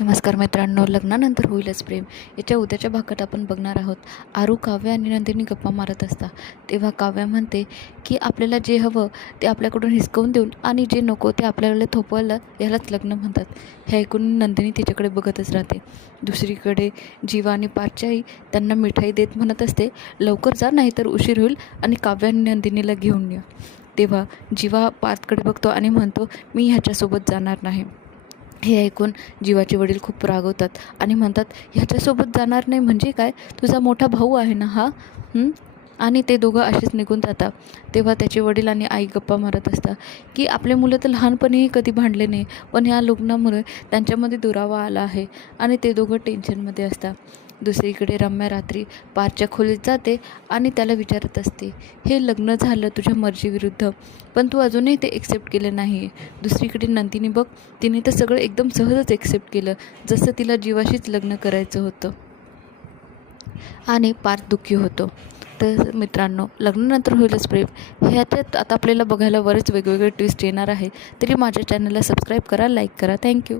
नमस्कार मित्रांनो, लग्नानंतर होईलच प्रेम याच्या उद्याच्या भागात आपण बघणार आहोत. आरू, काव्य आणि नंदिनी गप्पा मारत असतात. तेव्हा काव्य म्हणते की आपल्याला जे हवं ते आपल्याकडून हिसकावून देऊन आणि जे नको ते आपल्याला थोपवलं यालाच लग्न म्हणतात. हे ऐकून नंदिनी तिच्याकडे बघतच राहते. दुसरीकडे जीवा आणि पार्चाई त्यांना मिठाई देत म्हणत असते, लवकर जा नाही तर उशीर होईल आणि काव्य आणि नंदिनीला घेऊन या. तेव्हा जीवा पार्थकडे बघतो आणि म्हणतो, मी ह्याच्यासोबत जाणार नाही. हे ऐकून जीवाचे वडील खूप रागवतात आणि म्हणतात, ह्याच्यासोबत जाणार नाही म्हणजे काय? तुझा मोठा भाऊ आहे ना हा. आणि ते दोघं असेच निघून जातात. तेव्हा त्याचे वडील आणि आई गप्पा मारत असतात की आपले मुलं तर लहानपणीही कधी भांडले नाही, पण ह्या लग्नामुळे त्यांच्यामध्ये दुरावा आला आहे आणि ते दोघं टेन्शनमध्ये असतात. दुसरीकडे रम्या रात्री पारच्या खोलीत जाते आणि त्याला विचारत असते, हे लग्न झालं तुझ्या मर्जीविरुद्ध, पण तू अजूनही ते एक्सेप्ट केलं नाही. दुसरीकडे नंदिनी बघ, तिने तर सगळं एकदम सहजच एक्सेप्ट केलं, जसं तिला जीवाशीच लग्न करायचं होतं. आणि पार्थ दुःखी होतो. तर मित्रांनो, लग्नानंतर होईलच प्रेम ह्याच्यात आता आपल्याला बघायला बरेच वेगवेगळे ट्विस्ट येणार आहे. तरी माझ्या चॅनलला सबस्क्राईब करा, लाईक करा. थँक्यू.